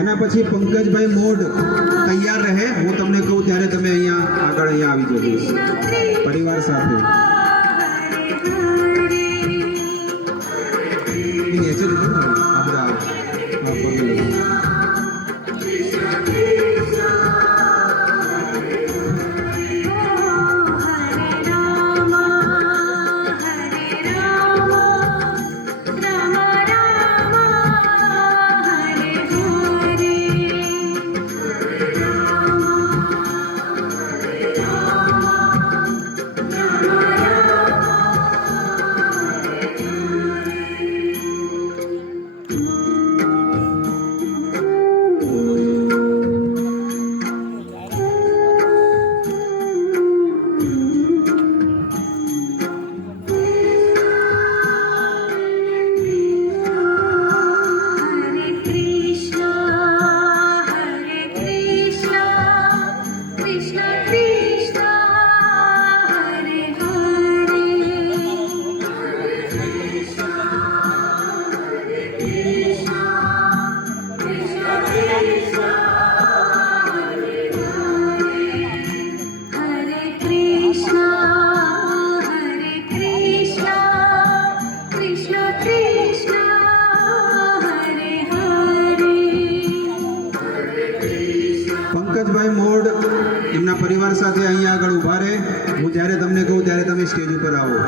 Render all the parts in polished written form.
એના પછી પંકજભાઈ મોઢ તૈયાર રહે, હું તમને કહું ત્યારે તમે અહીંયા આગળ આવી જજો પરિવાર સાથે. નીચે આપણે પગે પંકજભાઈ મોઢ એમના પરિવાર સાથે અહીંયા આગળ ઊભા રહે, હું જ્યારે તમને કહું ત્યારે તમે સ્ટેજ ઉપર આવો.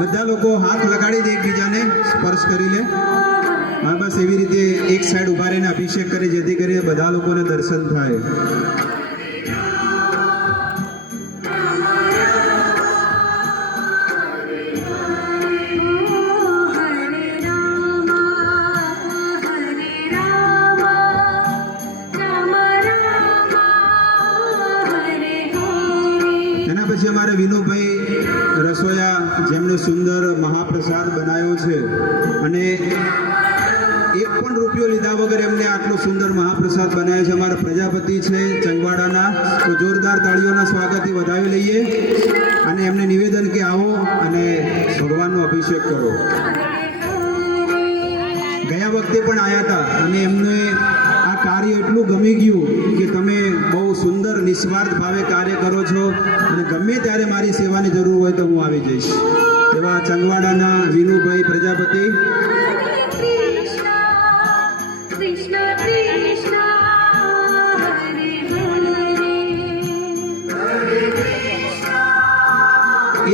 બધા લોકો હાથ લગાડી દે, એકબીજાને સ્પર્શ કરી લે. હા, બસ એવી રીતે એક સાઈડ ઊભા રહીને અભિષેક કરે, જેથી કરીને બધા લોકોને દર્શન થાય. પછી અમારે વિનુભાઈ રસોયા, જેમણે સુંદર મહાપ્રસાદ બનાવ્યો છે અને એક પણ રૂપિયો લીધા વગર એમને આટલો સુંદર મહાપ્રસાદ બનાવ્યો છે. અમારા પ્રજાપતિ છે ચંગવાડાના, તો જોરદાર તાળીઓના સ્વાગતથી વધાવી લઈએ અને એમને નિવેદન કે આવો અને ભગવાનનો અભિષેક કરો. ગયા વખતે પણ આવ્યા હતા અને એમને આ કાર્ય એટલું ગમી ગયું કે તમે બહુ સુંદર નિસ્વાર્થ ભાવે કાર્ય કરો છો અને ગમે ત્યારે મારી સેવાની જરૂર હોય તો હું આવી જઈશ. એવા ચંગવાડાના વિનુભાઈ પ્રજાપતિ.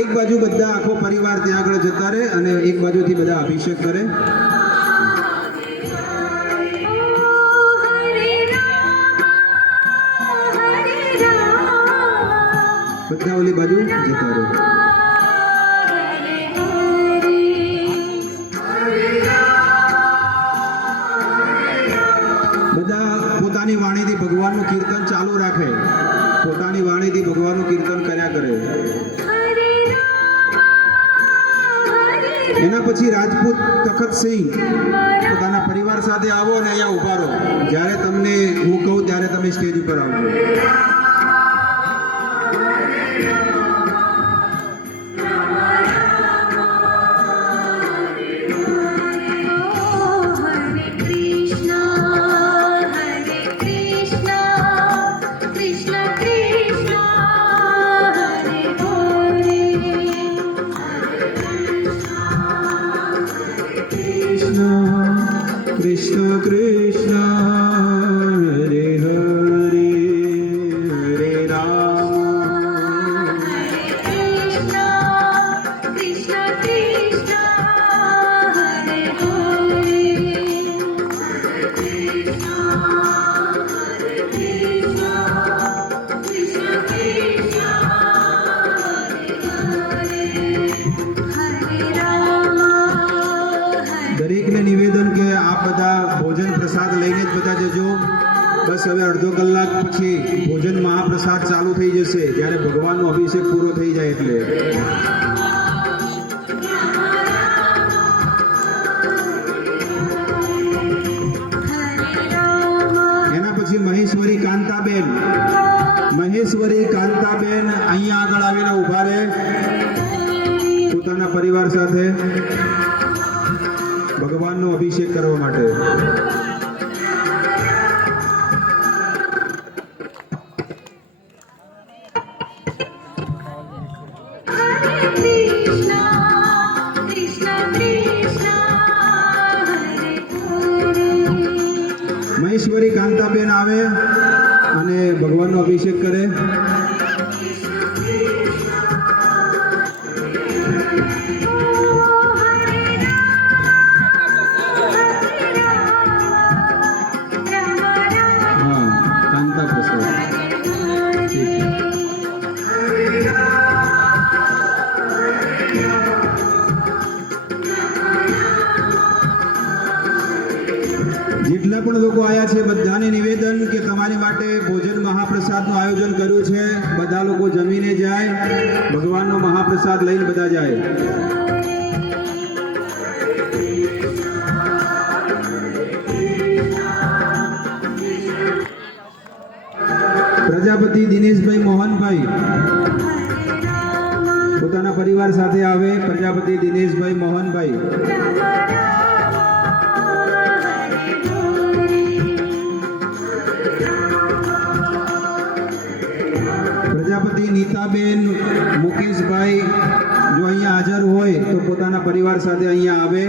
એક બાજુ બધા આખો પરિવાર ત્યાં આગળ જતા રહે અને એક બાજુથી બધા અભિષેક કરે. બધા ઓલી બાજુ જતા રહે. બધા પોતાની વાણીથી ભગવાનનું કીર્તન ચાલુ રાખે, પોતાની વાણીથી ભગવાનનું કીર્તન કર્યા કરે. એના પછી રાજપૂત તખતસિંહ પોતાના પરિવાર સાથે આવો અને અહીંયા ઉભા રહો. જ્યારે તમને હું કહું ત્યારે તમે સ્ટેજ ઉપર આવજો. કૃષ્ણ કૃષ્ણ હરે હરે, હરે રામ, કૃષ્ણ કૃષ્ણ હરે દરેકને નિવેદન કે આપ બધા ભોજન પ્રસાદ લઈને જ બધા જજો. બસ હવે અડધો કલાક પછી ભોજન મહાપ્રસાદ ચાલુ થઈ જશે, જ્યારે ભગવાનનો અભિષેક પૂરો થઈ જાય એટલે. એના પછી મહેશ્વરી કાંતાબેન મહેશ્વરી કાંતાબેન અહીંયા આગળ આવીને ઊભા રહે પોતાના પરિવાર સાથે ભગવાનનો અભિષેક કરવા માટે. મહેશ્વરી કાંતાબેન આવે અને ભગવાનનો અભિષેક કરે. હા, કાંતા પ્રસાદ. જેટલા પણ લોકો આવ્યા છે બધાને નિવેદન કે તમારી માટે ભોજન મહાપ્રસાદનું આયોજન કર્યું છે. બધા લોકો જમીને જાય, ભગવાનનો મહાપ્રસાદ લઈને બધા જાય. પ્રજાપતિ દિનેશભાઈ મોહનભાઈ પોતાના પરિવાર સાથે આવે. પ્રજાપતિ દિનેશભાઈ મોહનભાઈ. પ્રજાપતિ નીતાબેન મુકેશભાઈ જો અહીંયા હાજર હોય તો પોતાના પરિવાર સાથે અહીંયા આવે.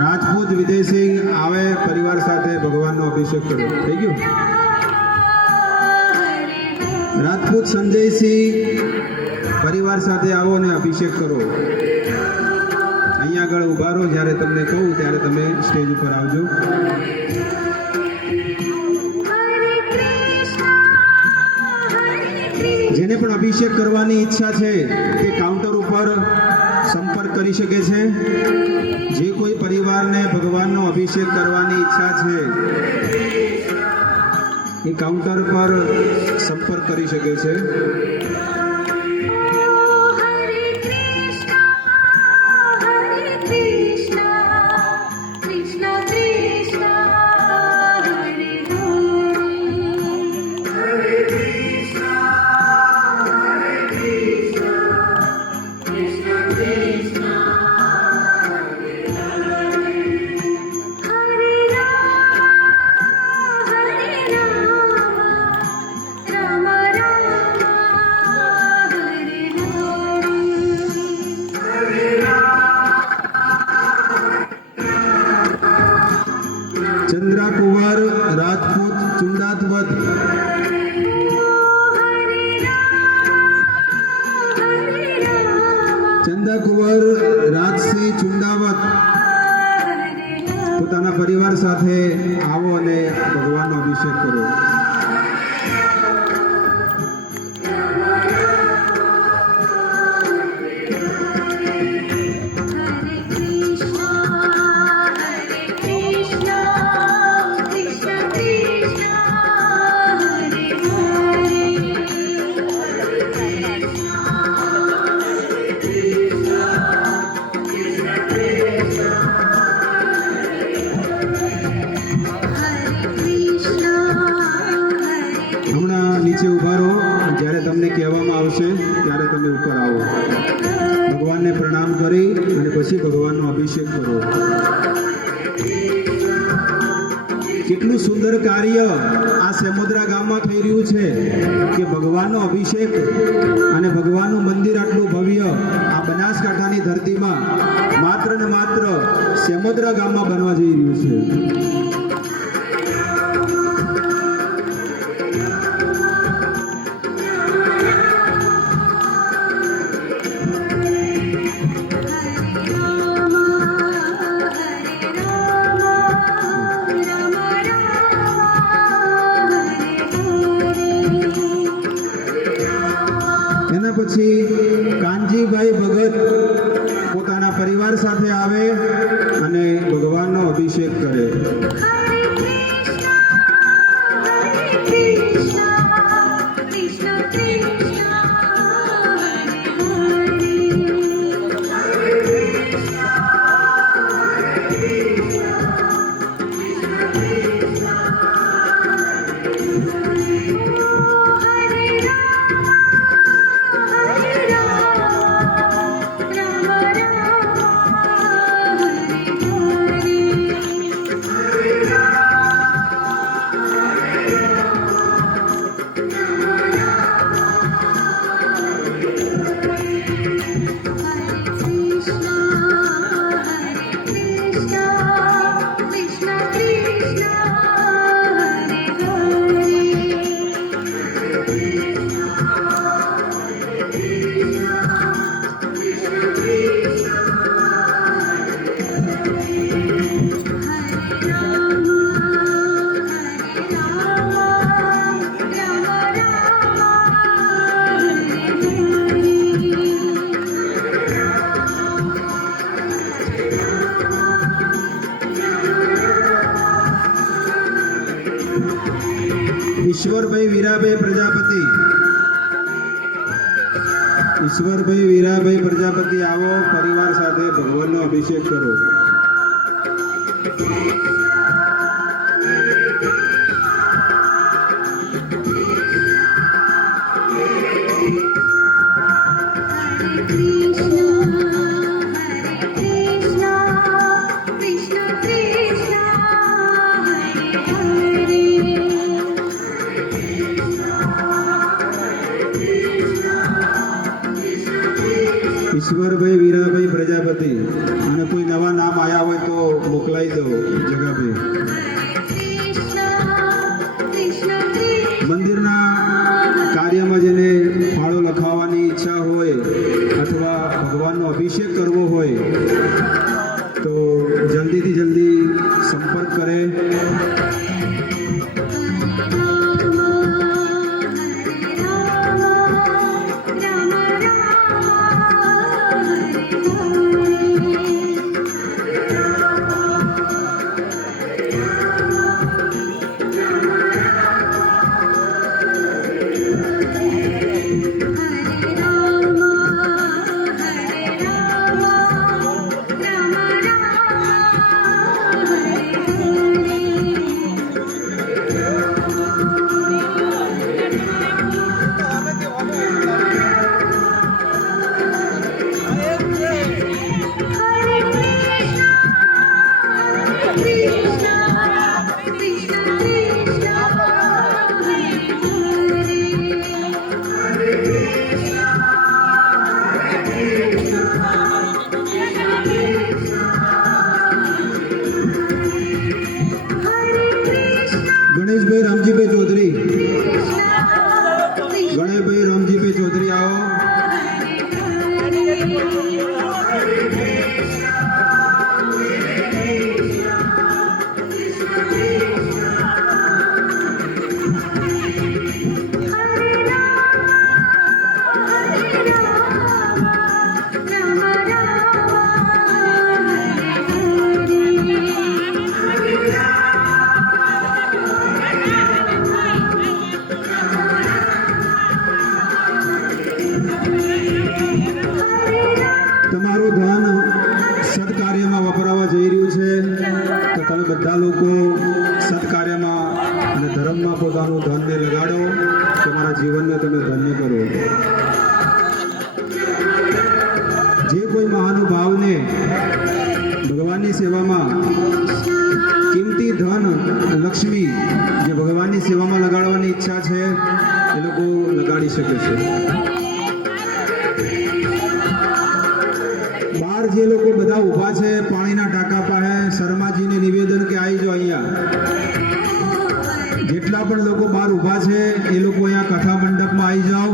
રાજપૂત વિજયસિંહ આવે પરિવાર સાથે ભગવાનનો અભિષેક કરો. થઈ ગયું. રાજપૂત સંજયસિંહ પરિવાર સાથે આવો અને અભિષેક કરો. અહીંયા આગળ ઊભા રહો. જ્યારે તમને કહું ત્યારે તમે સ્ટેજ ઉપર આવજો. જેને પણ અભિષેક કરવાની ઈચ્છા છે તે કાઉન્ટર ઉપર સંપર્ક કરી શકે છે. જે કોઈ પરિવારને ભગવાનનો અભિષેક કરવાની ઈચ્છા છે એ કાઉન્ટર પર સંપર્ક કરી શકે છે. ચંદ્રા કુંવર રાજપૂત ચુંડાતવત. ચંદા કુંવર રાજસિંહ ચુંડાવત પોતાના પરિવાર સાથે આવો અને ભગવાનનો અભિષેક કરો. કરી અને પછી ભગવાનનો અભિષેક કરો. કેટલું સુંદર કાર્ય આ સેમોદરા ગામમાં થઈ રહ્યું છે કે ભગવાનનો અભિષેક અને ભગવાનનું મંદિર આટલું ભવ્ય આ બનાસકાંઠાની ધરતીમાં માત્ર ને માત્ર સેમોદરા ગામમાં બનવા જઈ રહ્યું છે. એના પછી કાનજીભાઈ ભગત પોતાના પરિવાર સાથે આવે અને ભગવાનનો અભિષેક કરે. ઈશ્વરભાઈ વીરાભાઈ પ્રજાપતિ, ઈશ્વરભાઈ વીરાભાઈ પ્રજાપતિ આવો, પરિવાર સાથે ભગવાનનો અભિષેક કરો. ઈશ્વરભાઈ વીરાભાઈ પ્રજાપતિ, અને કોઈ નવા નામ આવ્યા હોય તો મોકલાઈ દો જગાભાઈ. મંદિરના કાર્યમાં જેને ફાળો લખાવવાની ઈચ્છા હોય અથવા ભગવાનનો અભિષેક કરવો હોય તો જલ્દીથી જલ્દી સંપર્ક કરે. ગણેશભાઈ રામજીભાઈ ચૌધરી, ગણેશભાઈ રામજીભાઈ ચૌધરી આવો. તમારું ધન સત્કાર્યમાં વપરાવા જઈ રહ્યું છે તો તમે બધા લોકો સત્કાર્યમાં અને ધર્મમાં પોતાનું ધનને લગાડો. તમારા જીવનને તમે ધન્ય કરો. જે કોઈ મહાનુભાવ મહાનુભાવને ભગવાનની સેવામાં કિંમતી ધન લક્ષ્મી જે ભગવાનની સેવામાં લગાડવાની ઈચ્છા છે એ લોકો લગાડી શકે છે. બહાર જે લોકો બધા ઊભા છે પાણીના ટાંકા પાસે, શર્માજીને નિવેદન કે આવી જાઓ અહીંયા. જેટલા પણ લોકો બહાર ઊભા છે એ લોકો અહીંયા કથા મંડપમાં આવી જાઓ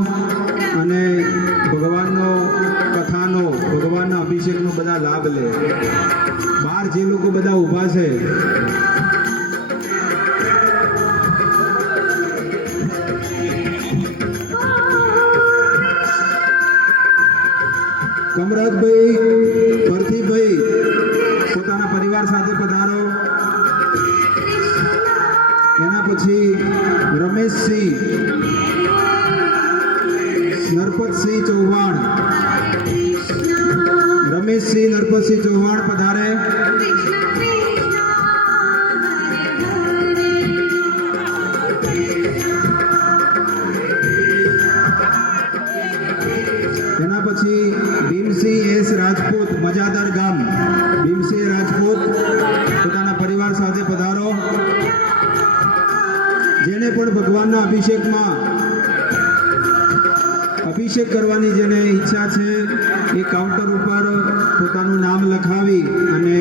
અને ભગવાનનો કથાનો, ભગવાનના અભિષેકનો બધા લાભ લે. બહાર જે લોકો બધા ઊભા છે કમરાજભાઈ, પરથીભાઈ પોતાના પરિવાર સાથે પધારો. એના પછી રમેશસિંહ, નરપતસિંહ ચૌહાણ, રમેશસિંહ નરપતસિંહ ચૌહાણ પધારે. એના પછી ભીમસિંહ એસ રાજપૂત, મજાદર ગામ, ભીમસિંહ રાજપૂત પોતાના પરિવાર સાથે પધારો. જેને પણ ભગવાનના અભિષેક કરવાની જેને ઈચ્છા છે એ કાઉન્ટર ઉપર પોતાનું નામ લખાવી અને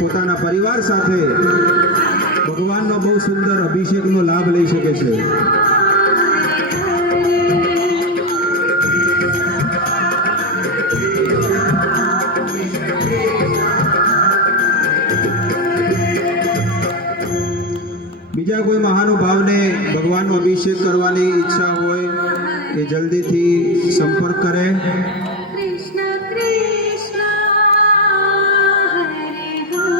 પોતાના પરિવાર સાથે ભગવાનનો બહુ સુંદર અભિષેકનો લાભ લઈ શકે છે. બીજા કોઈ મહાનુભાવને ભગવાનનો અભિષેક કરવાની ઈચ્છા હોય એ જલ્દીથી સંપર્ક કરે. કૃષ્ણ કૃષ્ણ હરે હરે.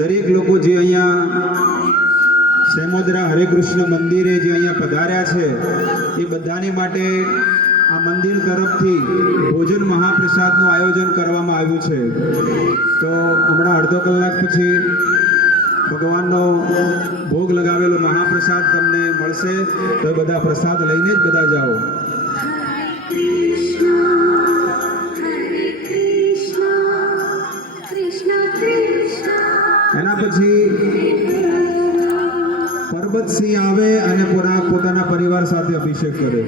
દરેક લોકો જે અહીંયા સેમોદરા હરે કૃષ્ણ મંદિરે જે અહીંયા પધાર્યા છે એ બધાની માટે આ મંદિર તરફથી ભોજન મહાપ્રસાદનું આયોજન કરવામાં આવ્યું છે. તો હમણાં અડધો કલાક પછી ભગવાનનો ભોગ લગાવેલો મહાપ્રસાદ તમને મળશે. તો બધા પ્રસાદ લઈને જ બધા જાઓ. કૃષ્ણ કૃષ્ણ. એના પછી પરબતસિંહ આવે અને પોતાના પરિવાર સાથે અભિષેક કરે.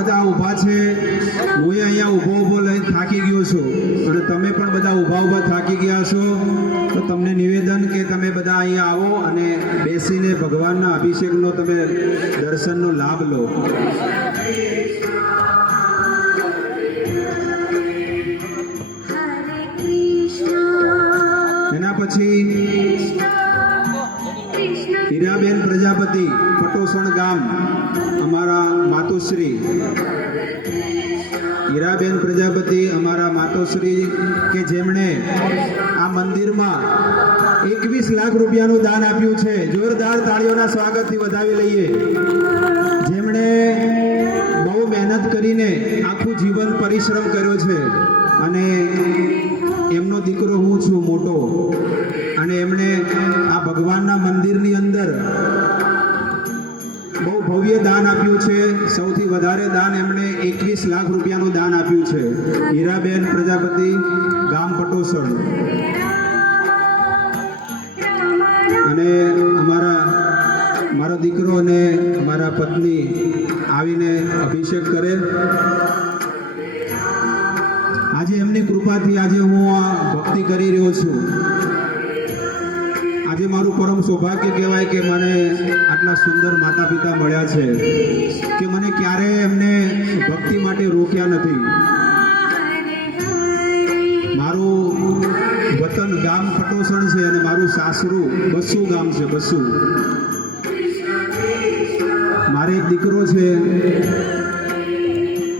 બધા ઊભા છે, હું અહીંયા ઊભો લઈને થાકી ગયો છું અને તમે પણ બધા ઊભા થાકી ગયા છો. તો તમને નિવેદન કે તમે બધા અહીંયા આવો અને બેસીને ભગવાનના અભિષેકનો તમે દર્શનનો લાભ લો. એના પછી હીરાબેન પ્રજાપતિ, પટોસણ ગામ, અમારા માતુશ્રી હીરાબેન પ્રજાપતિ, અમારા માતુશ્રી કે જેમણે આ મંદિરમાં 21 લાખ રૂપિયાનું દાન આપ્યું છે. જોરદાર તાળીઓના સ્વાગતથી વધાવી લઈએ. જેમણે બહુ મહેનત કરીને આખું જીવન પરિશ્રમ કર્યો છે અને એમનો દીકરો હું છું મોટો, અને એમણે આ ભગવાનના મંદિરની અંદર બહુ ભવ્ય દાન આપ્યું છે. સૌથી વધારે દાન એમણે 21 લાખ રૂપિયાનું દાન આપ્યું છે. હીરાબેન પ્રજાપતિ, ગામ પટોસણ. અને મારો દીકરો અને મારા પત્ની આવીને અભિષેક કરે. આજે એમની કૃપાથી આજે હું આ ભક્તિ કરી રહ્યો છું. આજે મારું પરમ સૌભાગ્ય કહેવાય કે મને આટલા સુંદર માતા પિતા મળ્યા છે કે મને ક્યારેય એમને ભક્તિ માટે રોક્યા નથી. મારું વતન ગામ પટોસણ છે અને મારું સાસરું બસ્સુ ગામ છે. બસ્સુ મારે એક દીકરો છે,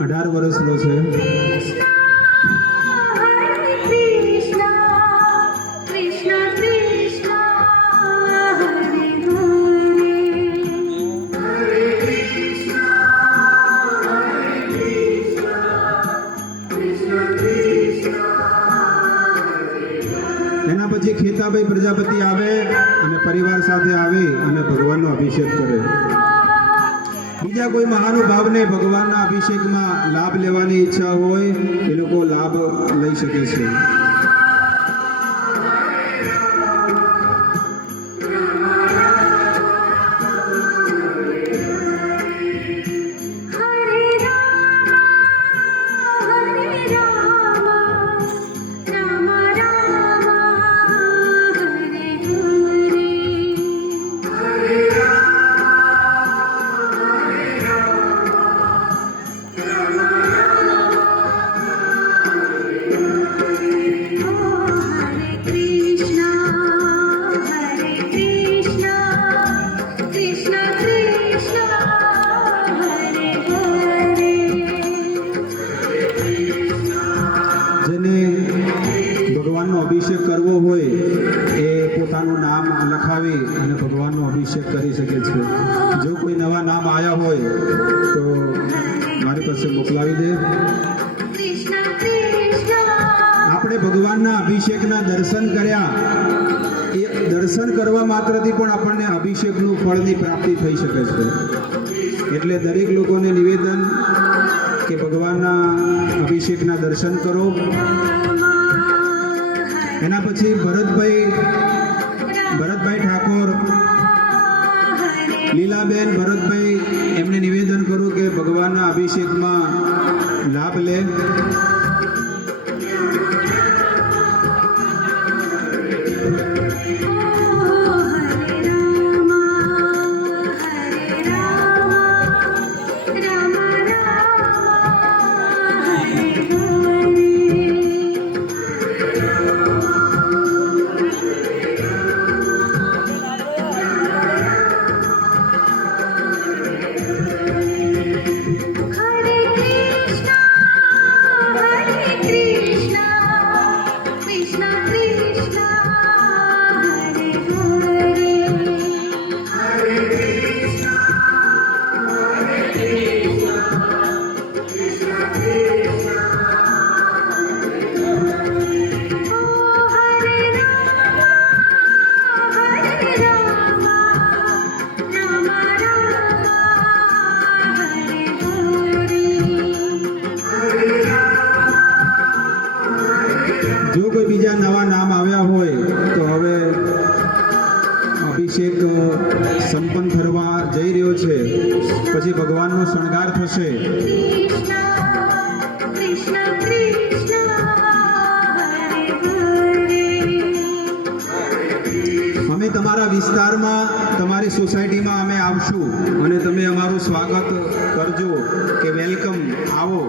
18 વર્ષનો છે. Krishna Krishna Hare એના પછી ખેતાભાઈ પ્રજાપતિ આવે અને પરિવાર સાથે આવે અને ભગવાનનો અભિષેક કરે. બીજા કોઈ મહાનુભાવને ભગવાનના અભિષેકમાં લાભ લેવાની ઈચ્છા હોય એ લોકો લાભ લઈ શકે છે. જેને ભગવાનનો અભિષેક કરવો હોય એ પોતાનું નામ લખાવી અને ભગવાનનો અભિષેક કરી શકે છે. જો કોઈ નવા નામ આવ્યા હોય તો મારી પાસે મોકલાવી દે. Krishna Krishna આપણે ભગવાનના અભિષેકના દર્શન કર્યા, એ દર્શન કરવા માત્રથી પણ આપણને અભિષેકનું ફળની પ્રાપ્તિ થઈ શકે છે. એટલે દરેક લોકોને નિવેદન કે ભગવાનના અભિષેકના દર્શન કરો. એના પછી ભરતભાઈ ઠાકોર, લીલાબેન ભરતભાઈ, એમને નિવેદન કરું કે ભગવાનના અભિષેકમાં લાભ લે. જો કોઈ બીજા નવા નામ આવ્યા હોય તો હવે અભિષેક સંપન્ન થવા જઈ રહ્યો છે, પછી ભગવાનનો શણગાર થશે. Krishna Krishna અમે તમારા વિસ્તારમાં, તમારી સોસાયટીમાં અમે આવશું અને તમે અમારું સ્વાગત કરજો કે વેલકમ, આવો.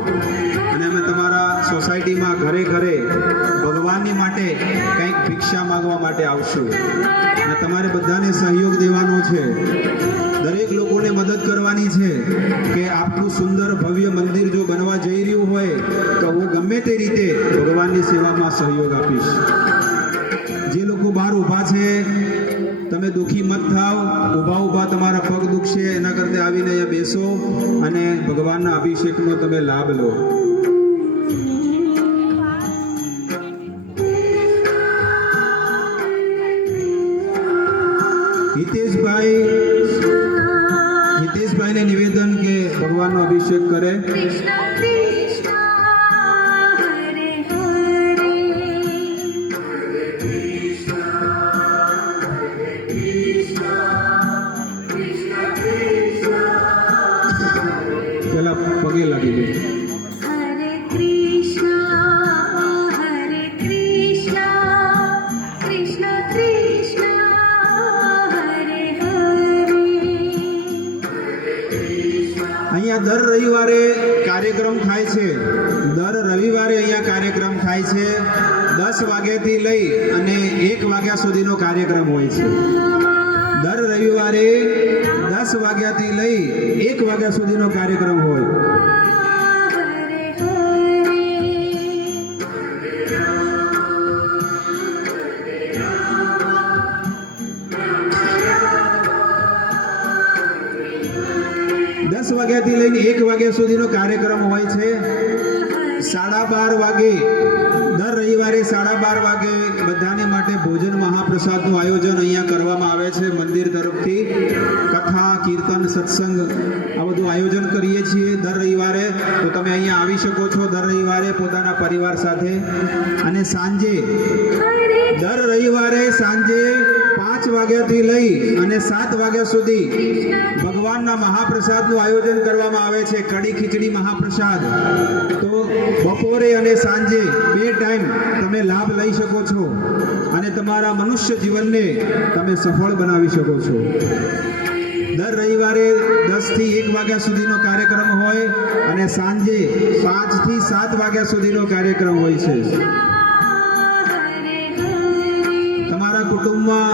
અને અમે તમારા સોસાયટીમાં ઘરે ઘરે ભગવાનની માટે કંઈક ભિક્ષા માગવા માટે આવશું. અને તમારે બધાને સહયોગ દેવાનો છે, દરેક લોકોને મદદ કરવાની છે કે આપણું સુંદર ભવ્ય મંદિર જો બનવા જઈ રહ્યું હોય તો હું ગમે તે રીતે ભગવાનની સેવામાં સહયોગ આપીશ. જે લોકો બહાર ઊભા છે, તમે દુઃખી મત થાવ. ઊભા તમારા પગ દુખશે, એના કરતા આવીને અહીંયા બેસો અને ભગવાનના અભિષેકનો તમે લાભ લો. હિતેશભાઈને નિવેદન કે ભગવાનનો અભિષેક કરે. Krishna Krishna Hare પેલા પગે લાગી દે. Hare Krishna Hare Krishna Krishna Krishna Hare અહીંયા દર રવિવારે કાર્યક્રમ થાય છે. દર રવિવારે અહીંયા કાર્યક્રમ થાય છે. 10 વાગ્યાથી લઈ અને 1 વાગ્યા સુધીનો કાર્યક્રમ હોય છે. દર રવિવારે 10 વાગ્યાથી લઈ 1 વાગ્યા સુધીનો કાર્યક્રમ હોય. હરે હરે 10 વાગ્યાથી લઈને 1 વાગ્યા સુધીનો કાર્યક્રમ હોય છે. 12:30 વાગે દર રવિવારે 12:30 વાગે બધાને માટે ભોજન મહાપ્રસાદનું આયોજન અહીંયા કરવામાં આવે છે. મંદિર તરફથી કથા, કીર્તન, સત્સંગ આ બધું આયોજન કરીએ છીએ દર રવિવારે. તો તમે અહીંયા આવી શકો છો દર રવિવારે પોતાના પરિવાર સાથે. અને સાંજે દર રવિવારે સાંજે 5 વાગ્યાથી લઈ અને 7 વાગ્યા સુધી ભગવાનના મહાપ્રસાદનું આયોજન કરવામાં આવે છે. કઢી ખીચડી મહાપ્રસાદ. તો બપોરે અને સાંજે 2 ટાઈમ તમે લાભ લઈ શકો છો અને તમારા મનુષ્ય જીવનને તમે સફળ બનાવી શકો છો. દર રવિવારે 10 થી 1 વાગ્યા સુધીનો કાર્યક્રમ હોય અને સાંજે 5 થી 7 વાગ્યા સુધીનો કાર્યક્રમ હોય છે. તમારા કુટુંબમાં,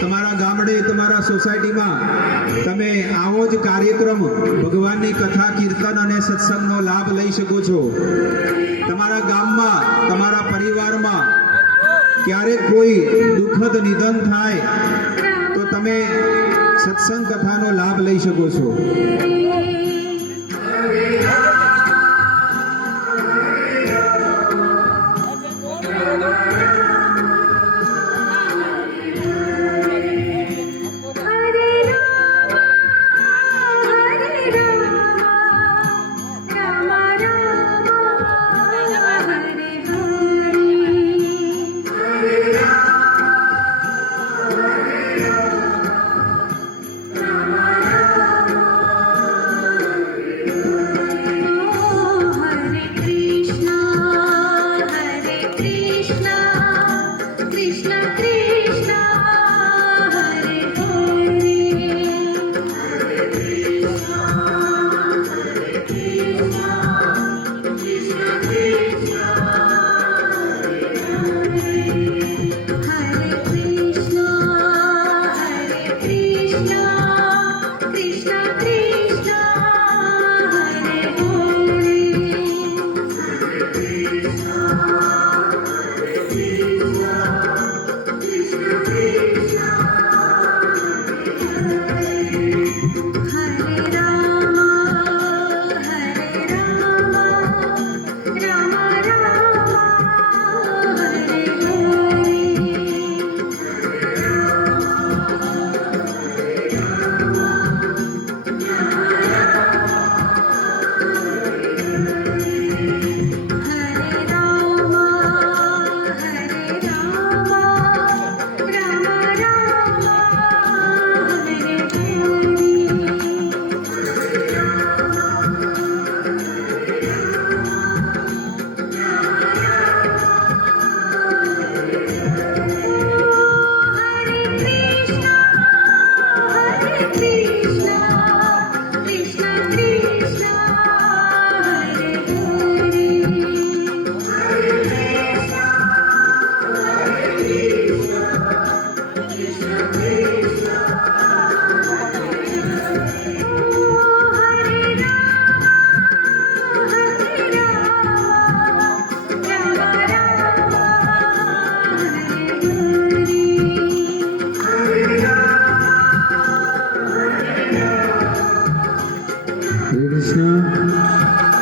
તમારા ગામડે, તમારા સોસાયટીમાં તમે આવો જ કાર્યક્રમ ભગવાનની કથા, કીર્તન અને સત્સંગનો લાભ લઈ શકો છો. તમારા ગામમાં, તમારા પરિવારમાં ક્યારેક કોઈ દુઃખદ નિધન થાય તો તમે સત્સંગ કથાનો લાભ લઈ શકો છો.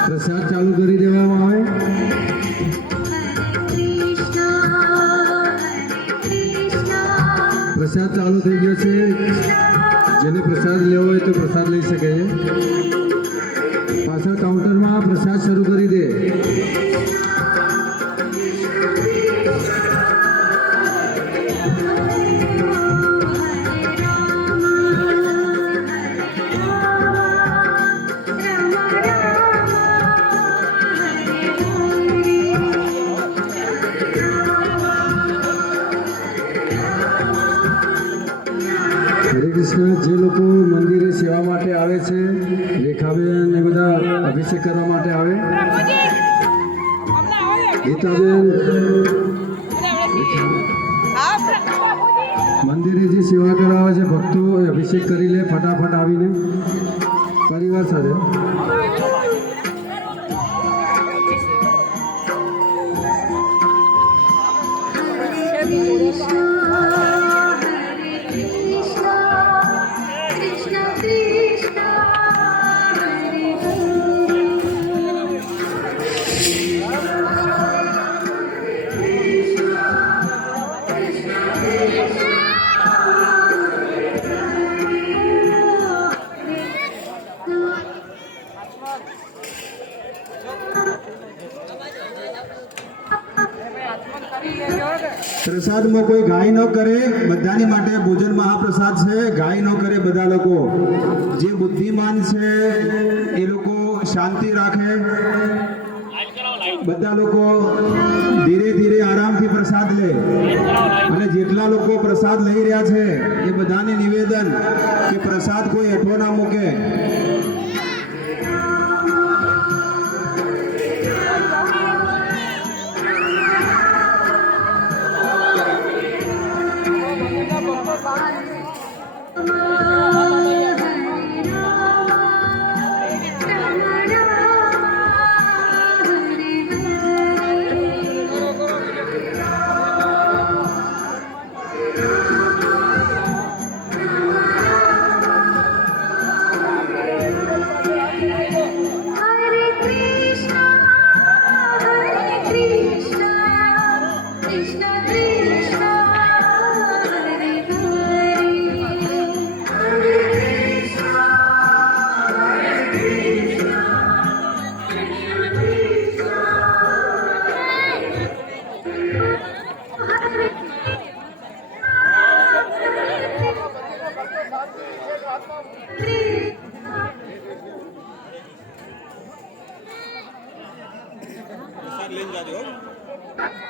પ્રસાદ ચાલુ કરી દેવામાં આવે. પ્રસાદ ચાલુ થઈ ગયો છે. જેને પ્રસાદ લેવો હોય તો પ્રસાદ લઈ શકે છે. પાછળ કાઉન્ટરમાં પ્રસાદ શરૂ કરી દે. હરે કૃષ્ણ. જે લોકો મંદિરે સેવા માટે આવે છે, રેખાબેન એ બધા અભિષેક કરવા માટે આવે. ગીતાબેન, મંદિરે જે સેવા કરાવે છે ભક્તો એ અભિષેક કરી લે ફટાફટ આવીને પરિવાર સાથે. Krishna Krishna Hare પ્રસાદમાં કોઈ ગાય ન કરે, બધાની માટે ભોજન મહાપ્રસાદ છે. ગાય ન કરે બધા લોકો. જે બુદ્ધિમાન છે એ લોકો શાંતિ રાખે. બધા લોકો ધીરે ધીરે આરામથી પ્રસાદ લે. અને જેટલા લોકો પ્રસાદ લઈ રહ્યા છે એ બધાને નિવેદન કે પ્રસાદ કોઈ હેઠો ના મૂકે. Krishna Krishna Hare Hare પ્રસાદ લઈને જાજો.